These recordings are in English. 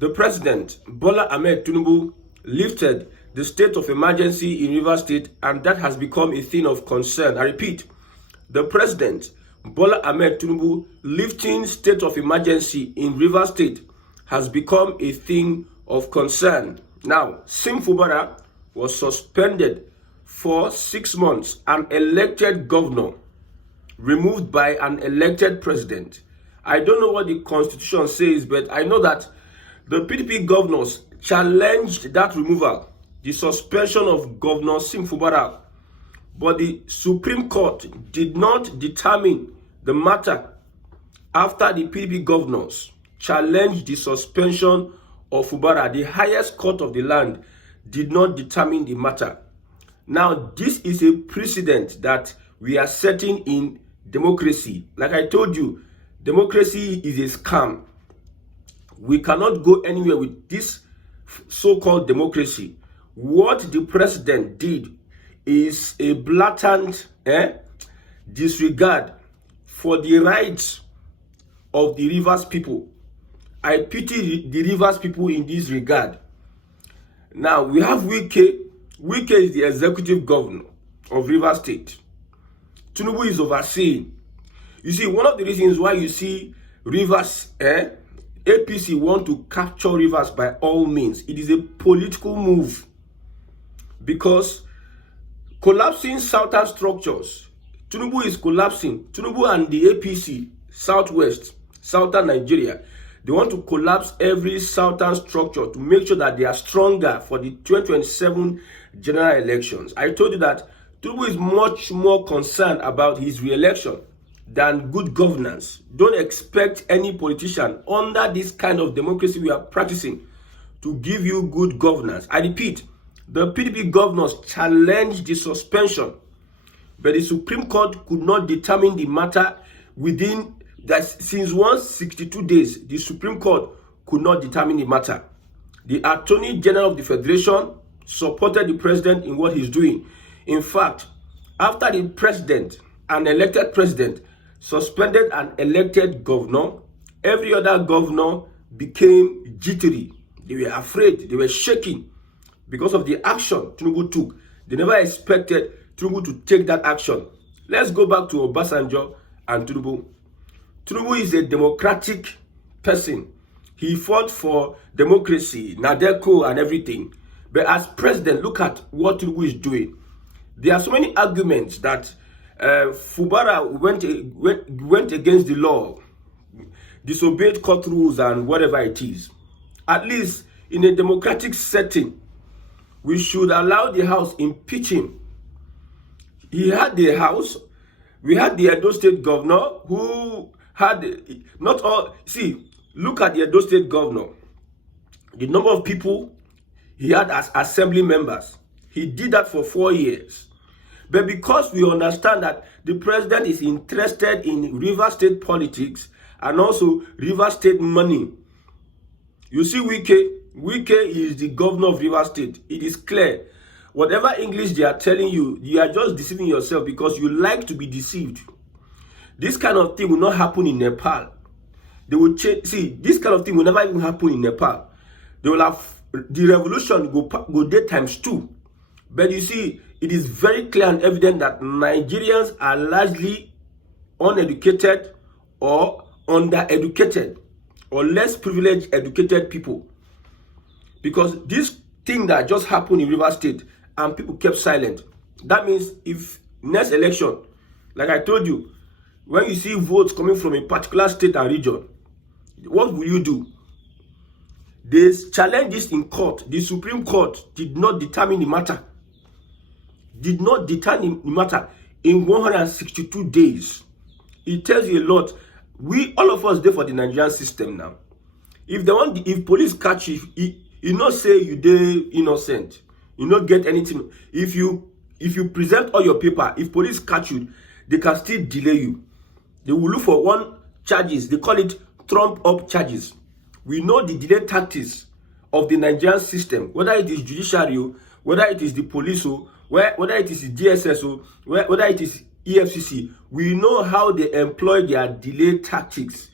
The president, Bola Ahmed Tinubu, lifted the state of emergency in Rivers State, and that has become a thing of concern. I repeat, the president, Bola Ahmed Tinubu, lifting state of emergency in Rivers State has become a thing of concern. Now, Sim Fubara was suspended for 6 months, an elected governor, removed by an elected president. I don't know what the constitution says, but I know that the PDP governors challenged that removal, the suspension of Governor Sim Fubara, but the Supreme Court did not determine the matter after the PDP governors challenged the suspension of Fubara. The highest court of the land did not determine the matter. Now, this is a precedent that we are setting in democracy. Like I told you, democracy is a scam. We cannot go anywhere with this so-called democracy. What the president did is a blatant disregard for the rights of the Rivers people. I pity the Rivers people in this regard. Now, we have Wike. Wike is the executive governor of Rivers State. Tinubu is overseeing. You see, one of the reasons why you see Rivers, APC want to capture Rivers by all means, it is a political move. Because collapsing southern structures, Tinubu is collapsing. Tinubu and the APC, Southwest, Southern Nigeria, they want to collapse every southern structure to make sure that they are stronger for the 2027 general elections. I told you that Tinubu is much more concerned about his re-election than good governance. Don't expect any politician under this kind of democracy we are practicing to give you good governance. I repeat, the PDP governors challenged the suspension, but the Supreme Court could not determine the matter within that. Since 162 days, the Supreme Court could not determine the matter. The Attorney General of the Federation supported the president in what he's doing. In fact, after the president, an elected president, suspended an elected governor, every other governor became jittery. They were afraid, they were shaking because of the action Tinubu took. They never expected Tinubu to take that action. Let's go back to Obasanjo and Tinubu. Tinubu is a democratic person. He fought for democracy, Nadeko and everything. But as president, look at what Tinubu is doing. There are so many arguments that Fubara went against the law, disobeyed court rules and whatever it is. At least in a democratic setting, we should allow the House impeach him. He had the House. We had the Edo State governor who had not all. See, look at the Edo State governor. The number of people he had as assembly members. He did that for 4 years. But because we understand that the president is interested in Rivers State politics and also Rivers State money, you see Wike is the governor of Rivers State. It is clear. Whatever English they are telling you, you are just deceiving yourself because you like to be deceived. This kind of thing will not happen in Nepal. They will change. See, this kind of thing will never even happen in Nepal. They will have the revolution go there ×2. But you see, it is very clear and evident that Nigerians are largely uneducated or undereducated or less privileged educated people. Because this thing that just happened in Rivers State and people kept silent, that means if next election, like I told you, when you see votes coming from a particular state and region, what will you do? They challenged this in court. The Supreme Court did not determine the matter. Did not determine the matter in 162 days. It tells you a lot. We, all of us, there for the Nigerian system now. If police catch you, you not say you dey innocent. You not get anything. If you present all your paper, if police catch you, they can still delay you. They will look for one charges. They call it trump up charges. We know the delay tactics of the Nigerian system, whether it is judicial, whether it is the police, whether it is the DSS, whether it is EFCC. We know how they employ their delay tactics.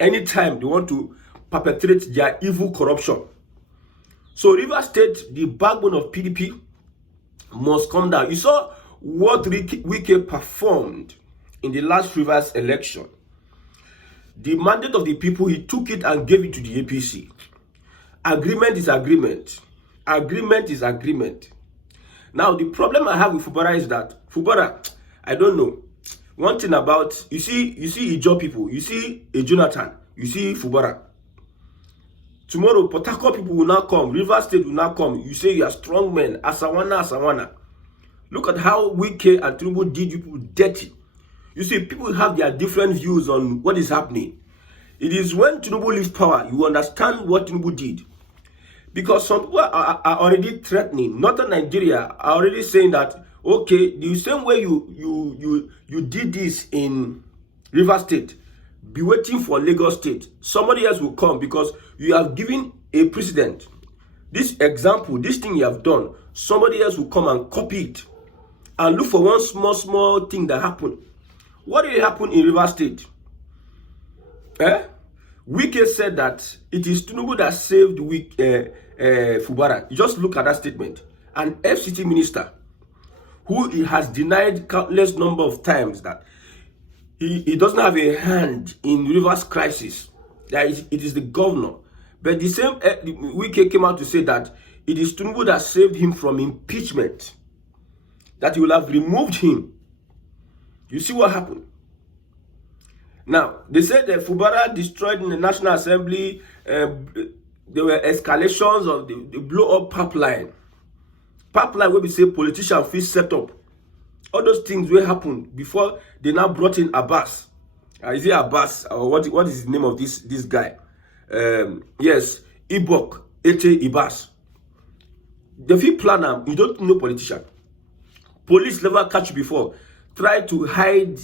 Anytime they want to perpetrate their evil corruption. So Rivers State, the backbone of PDP, must come down. You saw what Wike performed in the last Rivers election. The mandate of the people, he took it and gave it to the APC. Agreement is agreement. Agreement is agreement. Now, the problem I have with Fubara is that, Fubara, I don't know. One thing about, you see Ijo people, you see a Jonathan, you see Fubara. Tomorrow, Port Harcourt people will now come, Rivers State will now come. You say you are strong men, Asawana. Look at how Wike and Tinubu did you people dirty. You see, people have their different views on what is happening. It is when Tinubu leaves power, you understand what Tinubu did. Because some people are already threatening. Northern Nigeria are already saying that, okay, the same way you did this in Rivers State, be waiting for Lagos State. Somebody else will come because you have given a precedent. This example, this thing you have done, somebody else will come and copy it and look for one small thing that happened. What did happen in Rivers State? Wike said that it is Tinubu that saved Fubara. You just look at that statement. An FCT minister who has denied countless number of times that he doesn't have a hand in Rivers crisis. That it is the governor. But the same Wike came out to say that it is Tinubu that saved him from impeachment. That he will have removed him. You see what happened? Now, they said that Fubara destroyed in the National Assembly. There were escalations of the blow-up pipeline. Pipeline where we say politicians feel set up. All those things will happen before they now brought in Abbas. Is it Abbas? Or what is the name of this guy? Yes, Ibok, Ete Ibas. The fee planner, you don't know politician. Police never catch you before. Try to hide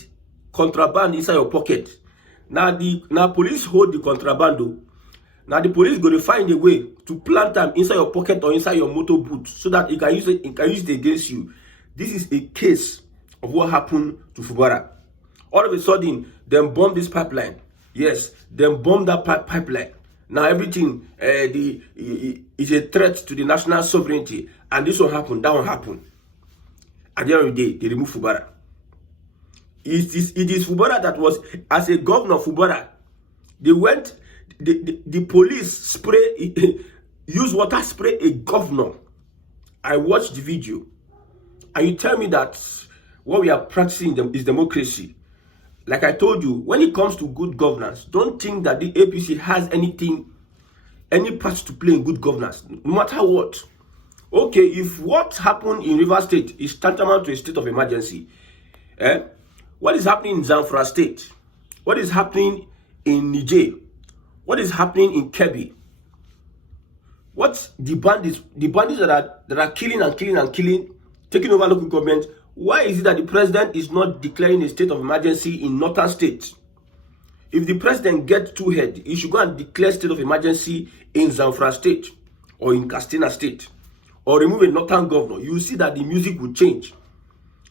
contraband inside your pocket. Now police hold the contraband. Now the police going to find a way to plant them inside your pocket or inside your motor boot so that it can use it against you. This is a case of what happened to Fubara. All of a sudden, them bomb this pipeline. Yes, them bomb that pipeline. Now everything is a threat to the national sovereignty, and this will happen, that will happen. At the end of the day, they remove Fubara. It is Fubara that was, as a governor of Fubara, they went, the police spray, use water spray a governor. I watched the video. And you tell me that what we are practicing is democracy. Like I told you, when it comes to good governance, don't think that the APC has any part to play in good governance, no matter what. Okay, if what happened in Rivers State is tantamount to a state of emergency, what is happening in Zamfara State? What is happening in Niger? What is happening in Kebbi? What's the bandits that are killing, taking over local government? Why is it that the president is not declaring a state of emergency in northern states? If the president gets too head, he should go and declare state of emergency in Zamfara State or in Katsina State, or remove a northern governor. You will see that the music will change.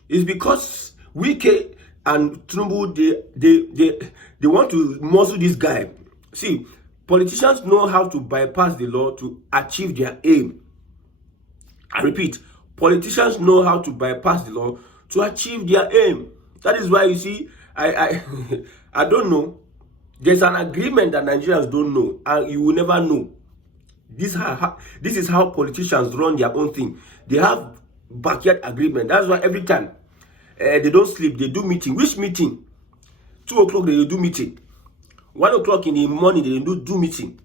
It's because Wike and Trembles, they want to muzzle this guy. See, politicians know how to bypass the law to achieve their aim. I repeat, politicians know how to bypass the law to achieve their aim. That is why you see, I don't know. There's an agreement that Nigerians don't know, and you will never know. This is how politicians run their own thing. They have backyard agreement. That's why every time they don't sleep, they do meeting. Which meeting? 2 o'clock they do meeting. 1 o'clock in the morning they do meeting.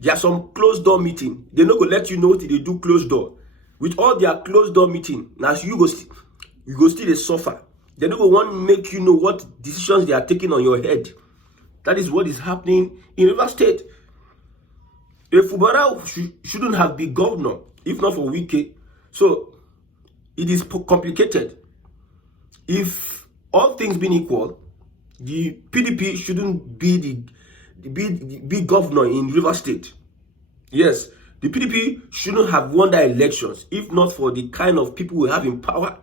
There are some closed door meeting. They not go let you know what they do closed door. With all their closed door meeting, now you go still they suffer. They don't want to make you know what decisions they are taking on your head. That is what is happening in Rivers State. If Fubara shouldn't have been governor, if not for Wike. So it is complicated. If all things being equal, the PDP shouldn't be the governor in Rivers State. Yes, the PDP shouldn't have won the elections if not for the kind of people we have in power.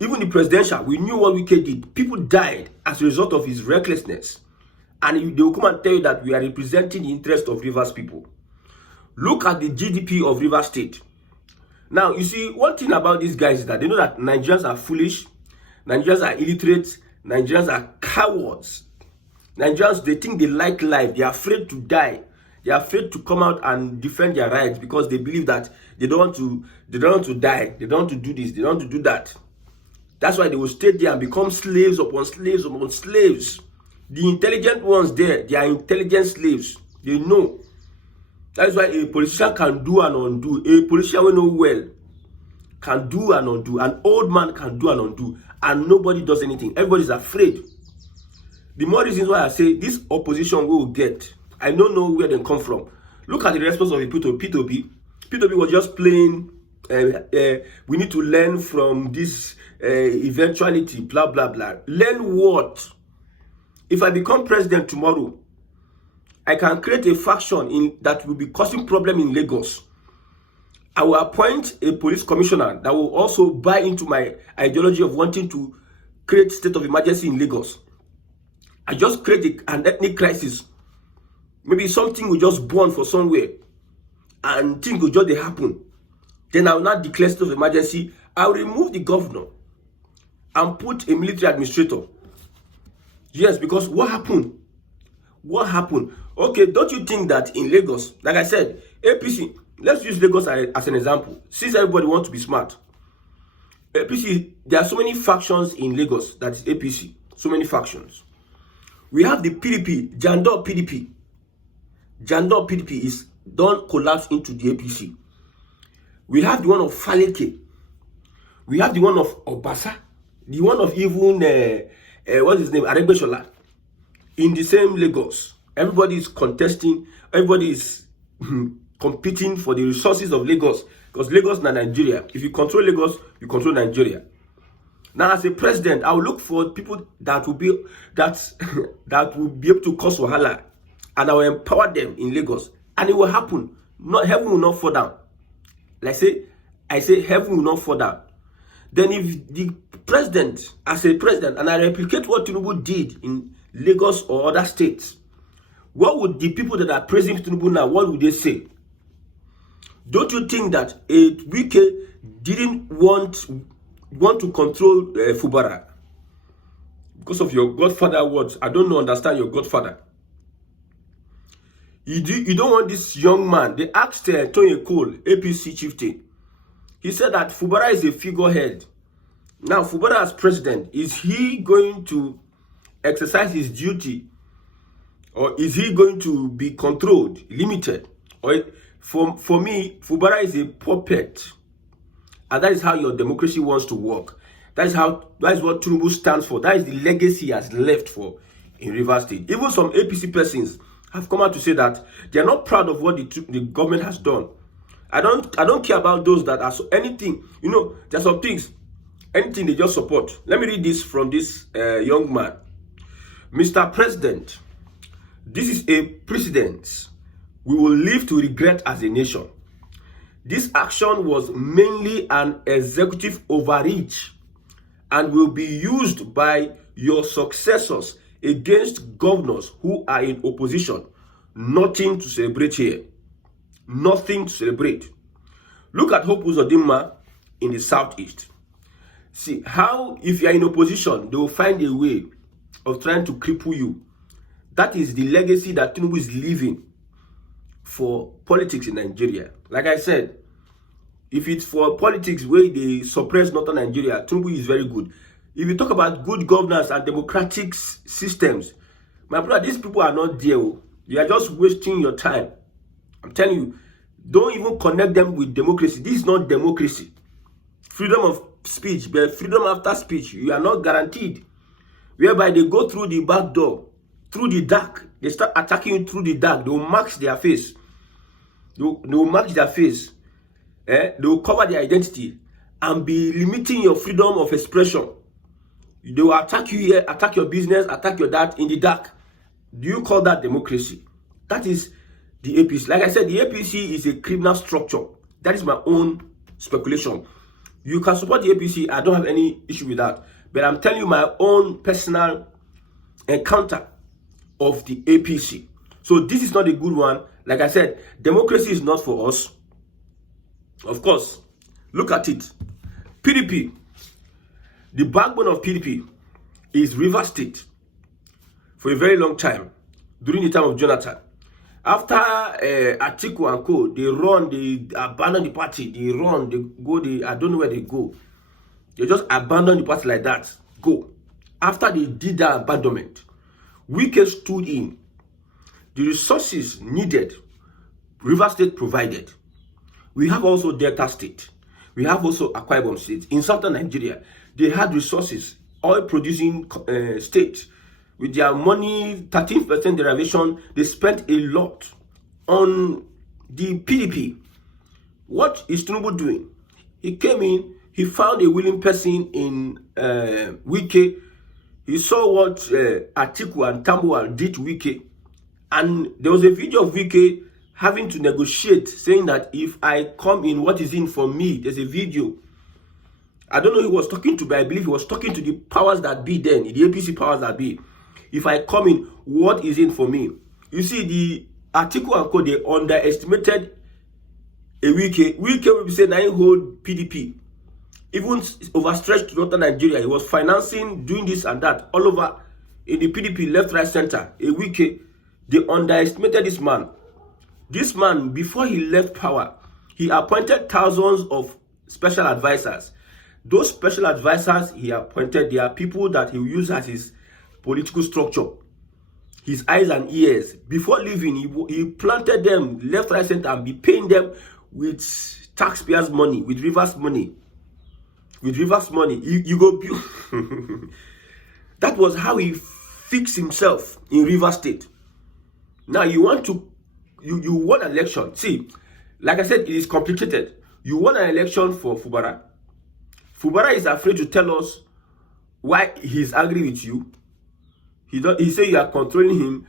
Even the presidential, we knew what Wike did. People died as a result of his recklessness. and they will come and tell you that we are representing the interest of Rivers people. Look at the GDP of Rivers State. Now, you see, one thing about these guys is that they know that Nigerians are foolish, Nigerians are illiterate, Nigerians are cowards. Nigerians, they think they like life, they are afraid to die. They are afraid to come out and defend their rights because they believe that they don't want to die, they don't want to do this, they don't want to do that. That's why they will stay there and become slaves upon slaves upon slaves. The intelligent ones there, they are intelligent slaves. They know. That is why a politician can do and undo. A politician will know well can do and undo. An old man can do and undo. And nobody does anything. Everybody's afraid. The more reasons why I say this opposition will get, I don't know where they come from. Look at the response of the P2P. P2P was just playing, we need to learn from this eventuality, blah, blah, blah. Learn what? If I become president tomorrow, I can create a faction that will be causing problem in Lagos. I will appoint a police commissioner that will also buy into my ideology of wanting to create state of emergency in Lagos. I just create an ethnic crisis. Maybe something will just burn for somewhere and things will just happen. Then I will not declare state of emergency. I will remove the governor and put a military administrator. Yes, because what happened? What happened? Okay, don't you think that in Lagos, like I said, APC, let's use Lagos as an example. Since everybody wants to be smart. APC, there are so many factions in Lagos, that is APC. So many factions. We have the PDP, Jandor PDP. Jandor PDP is don't collapse into the APC. We have the one of Faleke. We have the one of Obasa. The one of even, what's his name, Aregbesola. In the same Lagos. Everybody is contesting. Everybody is competing for the resources of Lagos. Because Lagos is Nigeria. If you control Lagos, you control Nigeria. Now, as a president, I will look for people that will be that will be able to cause wahala, and I will empower them in Lagos, and it will happen. Heaven will not fall down. Like I say, heaven will not fall down. Then, if the president, as a president, and I replicate what Tinubu did in Lagos or other states, what would the people that are praising Tinubu now? What would they say? Don't you think that a Wike didn't want to control Fubara because of your godfather words? I don't understand your godfather. You don't want this young man. They asked Tony Cole, APC chieftain. He said that Fubara is a figurehead. Now, Fubara as president, is he going to exercise his duty, or is he going to be controlled, limited? Or for me, Fubara is a puppet. And that is how your democracy wants to work. That is what Tinubu stands for. That is the legacy he has left for in Rivers State. Even some APC persons have come out to say that they are not proud of what the government has done. I don't care about those that are anything. You know, there are some things, anything they just support. Let me read this from this young man. Mr. President, this is a precedent we will live to regret as a nation. This action was mainly an executive overreach and will be used by your successors against governors who are in opposition. Nothing to celebrate here. Nothing to celebrate. Look at Hope Uzodinma in the southeast. See how, if you are in opposition, they will find a way of trying to cripple you. That is the legacy that Tinubu is leaving for politics in Nigeria. Like I said, if it's for politics where they suppress northern Nigeria, Tinubu is very good. If you talk about good governance and democratic systems, my brother, these people are not there. You are just wasting your time. I'm telling you, don't even connect them with democracy. This is not democracy. Freedom of speech, but freedom after speech, you are not guaranteed. Whereby they go through the back door, through the dark. They start attacking you through the dark. They will mark their face. They will mark their face. They will cover their identity and be limiting your freedom of expression. They will attack you here, attack your business, attack your dad in the dark. Do you call that democracy? That is the APC. Like I said, the APC is a criminal structure. That is my own speculation. You can support the APC. I don't have any issue with that. But I'm telling you my own personal encounter of the APC. So this is not a good one. Like I said, democracy is not for us. Of course, look at it. PDP, the backbone of PDP is Rivers State for a very long time, during the time of Jonathan. After Atiku and co, they run, they abandon the party, they run, they go, I don't know where they go. They just abandon the party like that, go. After they did that abandonment, Wike stood in. The resources needed, Rivers State provided. We have also Delta State. We have also Akwa Ibom State. In southern Nigeria, they had resources, oil producing state. With their money, 13% derivation, they spent a lot on the PDP. What is Tinubu doing? He came in, he found a willing person in Wike. He saw what Atiku and Tambuwal did to Wike. And there was a video of Wike having to negotiate, saying that if I come in, what is in for me? There's a video. I don't know who he was talking to, but I believe he was talking to the powers that be then, the APC powers that be. If I come in, what is in for me? You see, the Atiku and co, they underestimated a Wike. Wike will be saying, I hold PDP. Even overstretched to northern Nigeria, he was financing, doing this and that, all over in the PDP, left, right, center. A Wike, they underestimated this man. This man, before he left power, he appointed thousands of special advisors. Those special advisors he appointed, they are people that he will use as his political structure, his eyes and ears. Before leaving, he planted them left, right, center, and be paying them with taxpayers' money, with Rivers money. With Rivers money, you go build. That was how he fixed himself in Rivers State. Now you want to, you won an election. See, like I said, it is complicated. You won an election for Fubara. Fubara is afraid to tell us why he's angry with you. He say you are controlling him.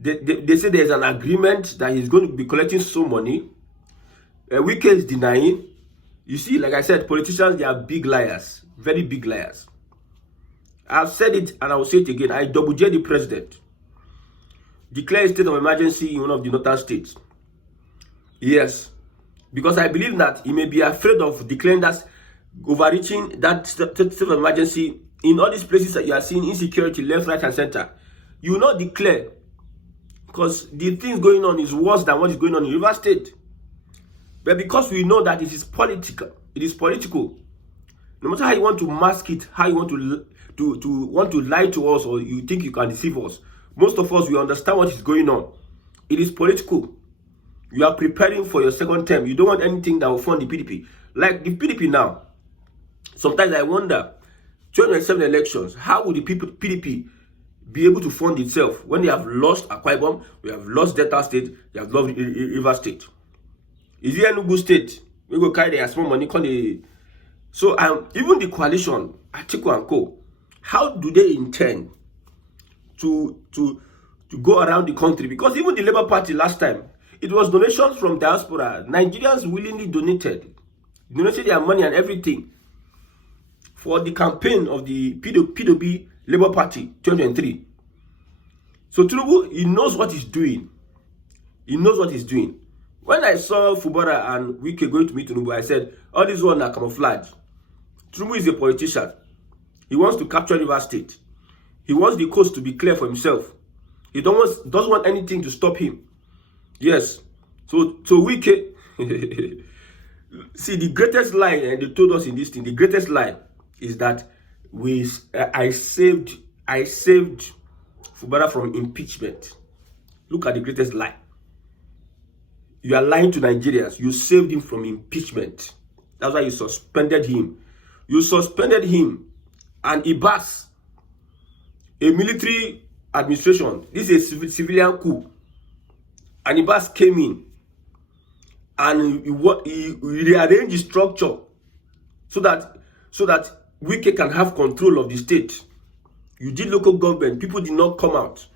They say there's an agreement that he's going to be collecting some money. Wike is denying. You see, like I said, politicians, they are big liars. Very big liars. I've said it and I will say it again. I double J the president. Declare a state of emergency in one of the northern states. Yes. Because I believe that he may be afraid of declaring that, overreaching that state of emergency in all these places that you are seeing insecurity, left, right, and center. You will not declare. Because the things going on is worse than what is going on in Rivers State. But because we know that it is political, no matter how you want to mask it, how you want to lie to us, or you think you can deceive us, most of us, we understand what is going on. It is political. You are preparing for your second term. You don't want anything that will fund the PDP. Like the PDP now, sometimes I wonder, 2027 elections, how will the PDP be able to fund itself when they have lost Akwa Ibom, we have lost Delta State, they have lost Rivers State? Is there Tinubu'S state? We go carry their small money. So even the coalition, Atiku and co, how do they intend to go around the country? Because even the Labour Party last time, it was donations from diaspora. Nigerians willingly donated their money and everything for the campaign of the PWB Labour Party 2023. So Tinubu, he knows what he's doing. He knows what he's doing. When I saw Fubara and Wike going to meet Tinubu, I said, all these ones are camouflage. Tinubu is a politician. He wants to capture Rivers State. He wants the coast to be clear for himself. He doesn't want anything to stop him. Yes. So Wike, see, the greatest lie, and they told us in this thing, the greatest lie is that I saved Fubara from impeachment. Look at the greatest lie. You are lying to Nigerians. You saved him from impeachment. That's why you suspended him. You suspended him and Ibas, a military administration. This is a civilian coup. And Ibas came in and he rearranged the structure so that Wike can have control of the state. You did local government. People did not come out.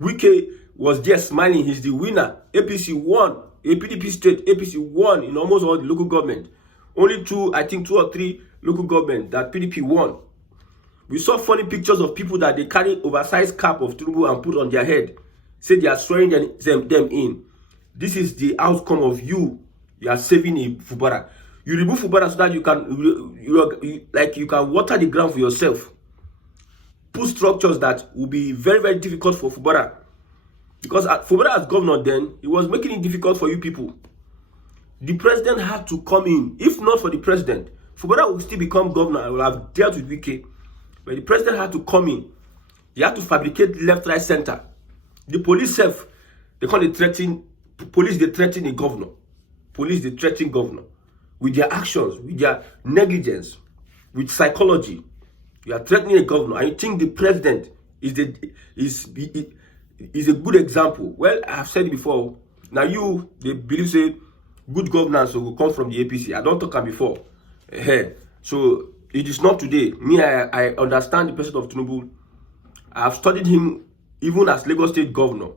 Wike was there smiling. He's the winner. APC won. A PDP state, APC won in almost all the local government. Only two or three local government that PDP won. We saw funny pictures of people that they carry oversized cap of Tinubu and put on their head. say they are swearing them in. This is the outcome of you are saving a Fubara. You remove Fubara so that you can water the ground for yourself. Put structures that will be very, very difficult for Fubara. Because Fubara as governor then, it was making it difficult for you people. The president had to come in. If not for the president, Fubara will still become governor. I will have dealt with Wike. But the president had to come in. They had to fabricate left, right, center. The police self, they call it threatening. Police, they threaten the governor. Police, they threaten governor. With their actions, with their negligence, with psychology. You are threatening a governor. And you think the president is a good example. Well, I have said it before. Now they believe, say, good governance will come from the APC. I don't talk about before. So, it is not today. Me, I understand the person of Tinubu. I have studied him even as Lagos State governor.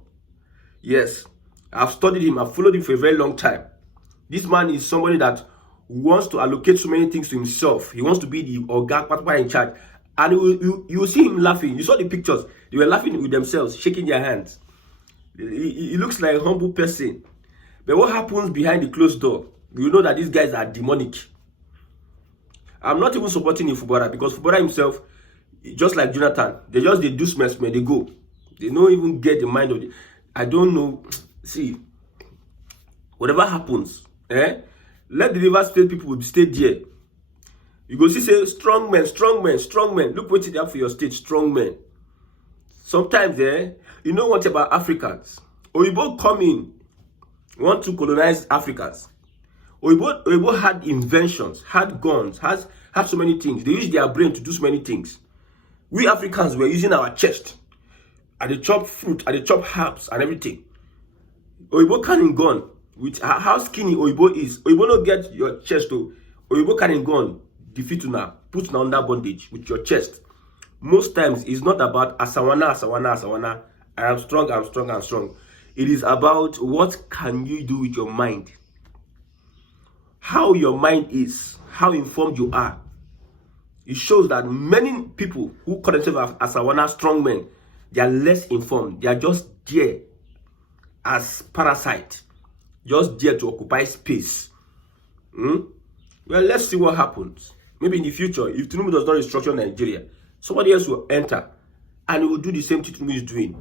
Yes, I've studied him. I've followed him for a very long time. This man is somebody that wants to allocate so many things to himself. He wants to be the Oga in charge. And you will see him laughing. You saw the pictures. They were laughing with themselves, shaking their hands. He looks like a humble person. But what happens behind the closed door? You know that these guys are demonic. I'm not even supporting Fubara because Fubara himself, just like Jonathan, they do smash, they go. They don't even get the mind of it. I don't know. See, whatever happens, let the Rivers State people stay there. You go see, say, strong men. Look what you have for your state, strong men. Sometimes, you know what about Africans? Oyibo come in, want to colonize Africans. Oyibo had inventions, had guns, had so many things. They use their brain to do so many things. We Africans were using our chest. And they chop fruit, and they chop herbs and everything. Oyibo carrying gun. With how skinny Oyibo is. Oyibo don't get your chest though. Oyibo carrying gun. Defeat you now. Put you under bondage with your chest. Most times it's not about asawana. I am strong. It is about what can you do with your mind. How your mind is. How informed you are. It shows that many people who call themselves asawana strong men, they are less informed. They are just there as parasites. Just there to occupy space. Well, let's see what happens. Maybe in the future, if Tinubu does not restructure Nigeria, somebody else will enter and he will do the same thing Tinubu is doing.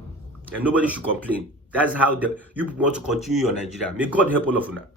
And nobody should complain. That's how you want to continue your Nigeria. May God help all of you now.